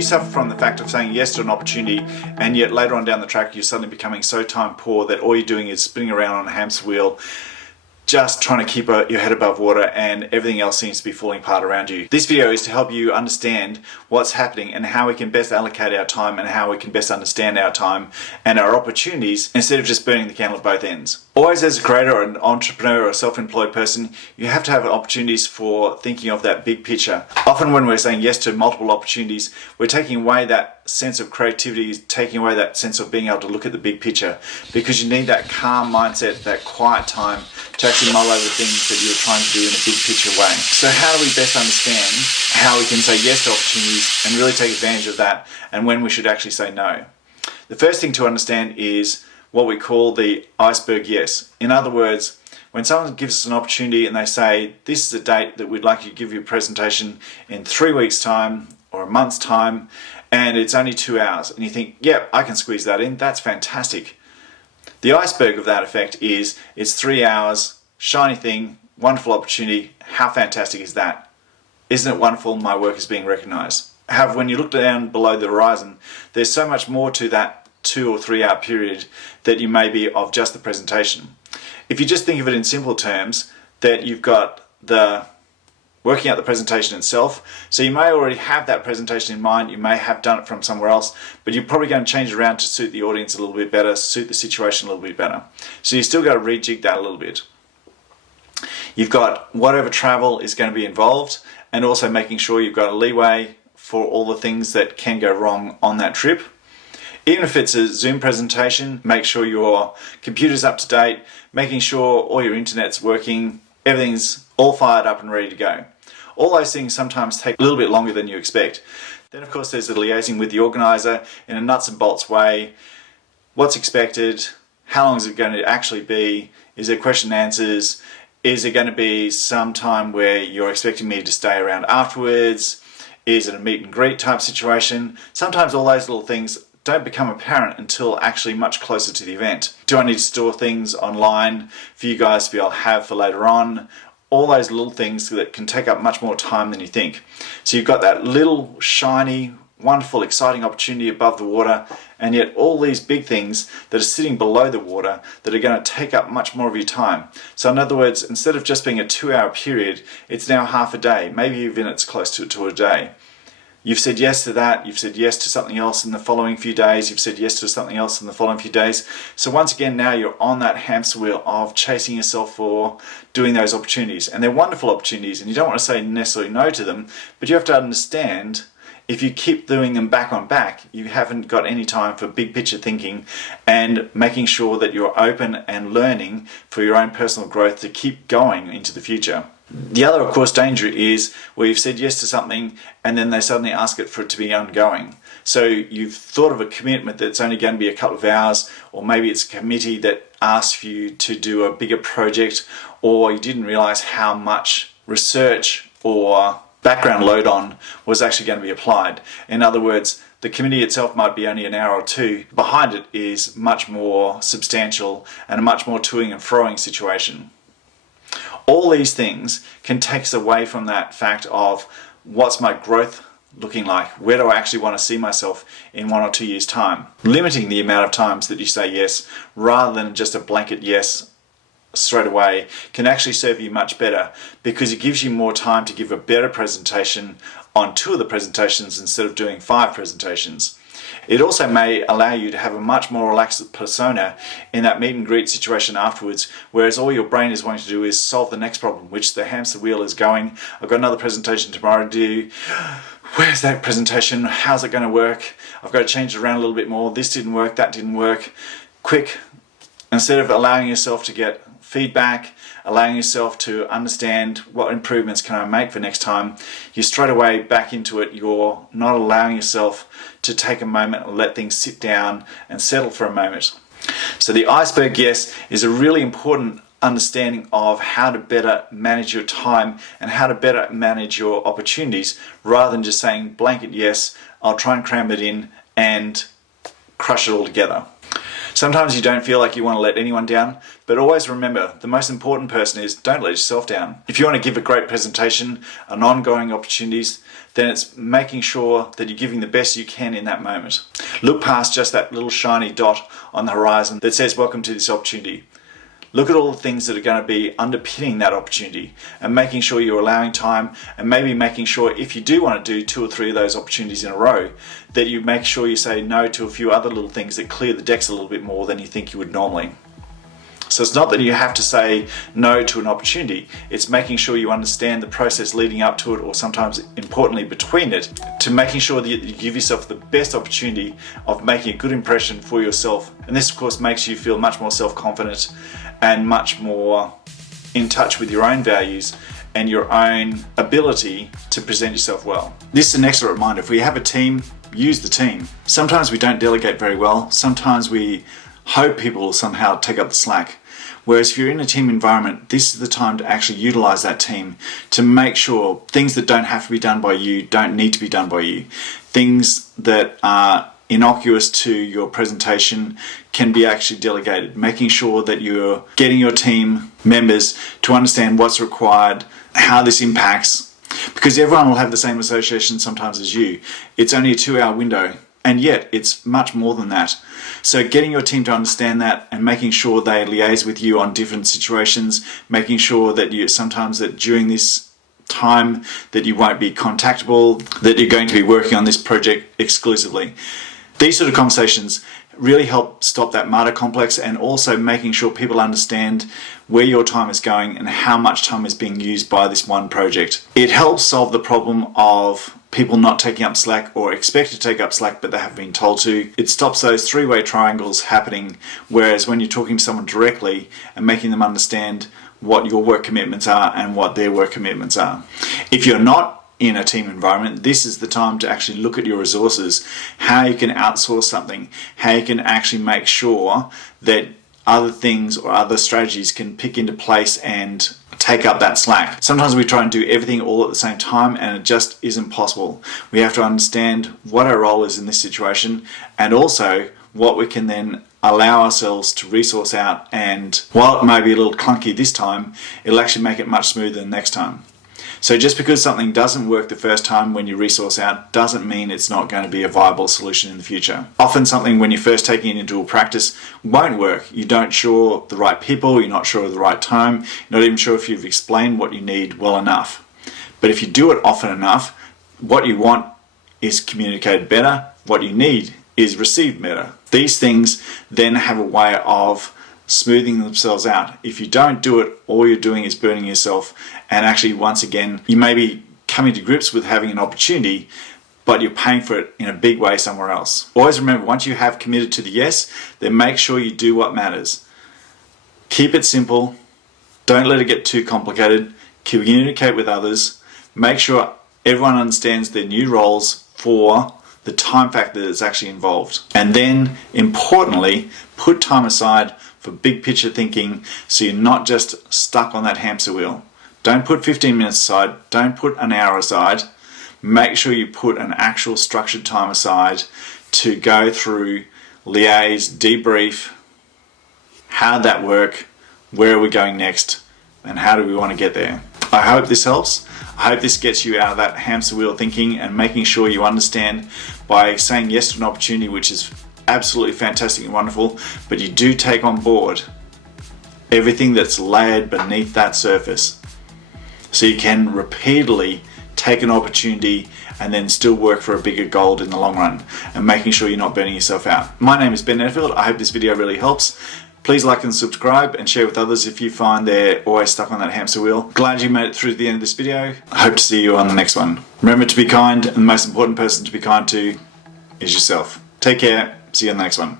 you suffer from the fact of saying yes to an opportunity and yet later on down the track you're suddenly becoming so time poor that all you're doing is spinning around on a hamster wheel, just trying to keep your head above water and everything else seems to be falling apart around you? This video is to help you understand what's happening and how we can best allocate our time and how we can best understand our time and our opportunities instead of just burning the candle at both ends. Always, as a creator or an entrepreneur or a self-employed person, you have to have opportunities for thinking of that big picture. Often when we're saying yes to multiple opportunities, we're taking away that sense of creativity, taking away that sense of being able to look at the big picture, because you need that calm mindset, that quiet time to actually mull over things that you're trying to do in a big picture way. So how do we best understand how we can say yes to opportunities and really take advantage of that, and when we should actually say no? The first thing to understand is what we call the iceberg yes. In other words, when someone gives us an opportunity and they say, this is a date that we'd like you to give you a presentation in 3 weeks time or a month's time, and it's only 2 hours, and you think, yep, I can squeeze that in, that's fantastic. The iceberg of that effect is, it's 3 hours, shiny thing, wonderful opportunity, how fantastic is that? Isn't it wonderful my work is being recognized? However, when you look down below the horizon, there's so much more to that 2 or 3 hour period that you may be of just the presentation. If you just think of it in simple terms, that you've got the working out the presentation itself, so you may already have that presentation in mind, you may have done it from somewhere else, but you're probably going to change it around to suit the audience a little bit better, suit the situation a little bit better. So you still got to rejig that a little bit. You've got whatever travel is going to be involved, and also making sure you've got a leeway for all the things that can go wrong on that trip. Even if it's a Zoom presentation, make sure your computer's up to date, making sure all your internet's working, everything's all fired up and ready to go. All those things sometimes take a little bit longer than you expect. Then of course there's the liaising with the organizer in a nuts and bolts way. What's expected? How long is it going to actually be? Is there question and answers? Is it going to be some time where you're expecting me to stay around afterwards? Is it a meet and greet type situation? Sometimes all those little things don't become apparent until actually much closer to the event. Do I need to store things online for you guys to be able to have for later on? All those little things that can take up much more time than you think. So you've got that little shiny, wonderful, exciting opportunity above the water, and yet all these big things that are sitting below the water that are going to take up much more of your time. So in other words, instead of just being a 2 hour period, it's now half a day, maybe even it's close to a day. You've said yes to that, you've said yes to something else in the following few days, you've said yes to something else in the following few days. So once again, now you're on that hamster wheel of chasing yourself for doing those opportunities. And they're wonderful opportunities, and you don't want to say necessarily no to them, but you have to understand, if you keep doing them back on back, you haven't got any time for big picture thinking and making sure that you're open and learning for your own personal growth to keep going into the future. The other, of course, danger is where you've said yes to something and then they suddenly ask it for it to be ongoing. So you've thought of a commitment that's only going to be a couple of hours, or maybe it's a committee that asks you to do a bigger project, or you didn't realize how much research or background load on was actually going to be applied. In other words, the committee itself might be only an hour or two. Behind it is much more substantial and a much more toing and froing situation. All these things can take us away from that fact of what's my growth looking like? Where do I actually want to see myself in 1 or 2 years' time? Limiting the amount of times that you say yes rather than just a blanket yes straight away can actually serve you much better, because it gives you more time to give a better presentation on 2 of the presentations instead of doing 5 presentations. It also may allow you to have a much more relaxed persona in that meet and greet situation afterwards, whereas all your brain is wanting to do is solve the next problem, which the hamster wheel is going. I've got another presentation tomorrow to do. Where's that presentation? How's it going to work? I've got to change it around a little bit more. This didn't work, that didn't work. Quick. Instead of allowing yourself to get feedback, allowing yourself to understand what improvements can I make for next time, you're straight away back into it. You're not allowing yourself to take a moment and let things sit down and settle for a moment. So the iceberg yes is a really important understanding of how to better manage your time and how to better manage your opportunities, rather than just saying blanket yes, I'll try and cram it in and crush it all together. Sometimes you don't feel like you want to let anyone down, but always remember, the most important person is don't let yourself down. If you want to give a great presentation on ongoing opportunities, then it's making sure that you're giving the best you can in that moment. Look past just that little shiny dot on the horizon that says welcome to this opportunity. Look at all the things that are going to be underpinning that opportunity and making sure you're allowing time, and maybe making sure if you do want to do 2 or 3 of those opportunities in a row, that you make sure you say no to a few other little things that clear the decks a little bit more than you think you would normally. So it's not that you have to say no to an opportunity, it's making sure you understand the process leading up to it, or sometimes importantly between it, to making sure that you give yourself the best opportunity of making a good impression for yourself. And this of course makes you feel much more self-confident and much more in touch with your own values and your own ability to present yourself well. This is an excellent reminder. If we have a team, use the team. Sometimes we don't delegate very well. Sometimes we hope people will somehow take up the slack. Whereas if you're in a team environment, this is the time to actually utilize that team to make sure things that don't have to be done by you don't need to be done by you. Things that are innocuous to your presentation can be actually delegated, making sure that you're getting your team members to understand what's required, how this impacts, because everyone will have the same association sometimes as you. It's only a 2-hour window, and yet it's much more than that. So getting your team to understand that and making sure they liaise with you on different situations, making sure that sometimes that during this time that you won't be contactable, that you're going to be working on this project exclusively. These sort of conversations really help stop that martyr complex, and also making sure people understand where your time is going and how much time is being used by this one project. It helps solve the problem of people not taking up slack or expect to take up slack but they have been told to. It stops those 3-way triangles happening, whereas when you're talking to someone directly and making them understand what your work commitments are and what their work commitments are. If you're not in a team environment, this is the time to actually look at your resources, how you can outsource something, how you can actually make sure that other things or other strategies can pick into place and take up that slack. Sometimes we try and do everything all at the same time, and it just isn't possible. We have to understand what our role is in this situation, and also what we can then allow ourselves to resource out, and while it may be a little clunky this time, it'll actually make it much smoother the next time. So just because something doesn't work the first time when you resource out doesn't mean it's not going to be a viable solution in the future. Often something when you're first taking it into a practice won't work. You don't sure the right people, you're not sure of the right time, you're not even sure if you've explained what you need well enough. But if you do it often enough, what you want is communicated better, what you need is received better. These things then have a way of smoothing themselves out. If you don't do it, all you're doing is burning yourself, and actually once again you may be coming to grips with having an opportunity, but you're paying for it in a big way somewhere else. Always remember, once you have committed to the yes, then make sure you do what matters. Keep it simple, don't let it get too complicated, communicate with others, make sure everyone understands their new roles for the time factor that's actually involved. And then, importantly, put time aside for big picture thinking, so you're not just stuck on that hamster wheel. Don't put 15 minutes aside, don't put an hour aside. Make sure you put an actual structured time aside to go through, liaise, debrief, how'd that work, where are we going next, and how do we want to get there. I hope this helps. I hope this gets you out of that hamster wheel thinking and making sure you understand by saying yes to an opportunity, which is absolutely fantastic and wonderful, but you do take on board everything that's layered beneath that surface, so you can repeatedly take an opportunity and then still work for a bigger goal in the long run, and making sure you're not burning yourself out. My name is Ben Netfield. I hope this video really helps. Please like and subscribe and share with others if you find they're always stuck on that hamster wheel. Glad you made it through to the end of this video. I hope to see you on the next one. Remember to be kind, and the most important person to be kind to is yourself. Take care. See you on the next one.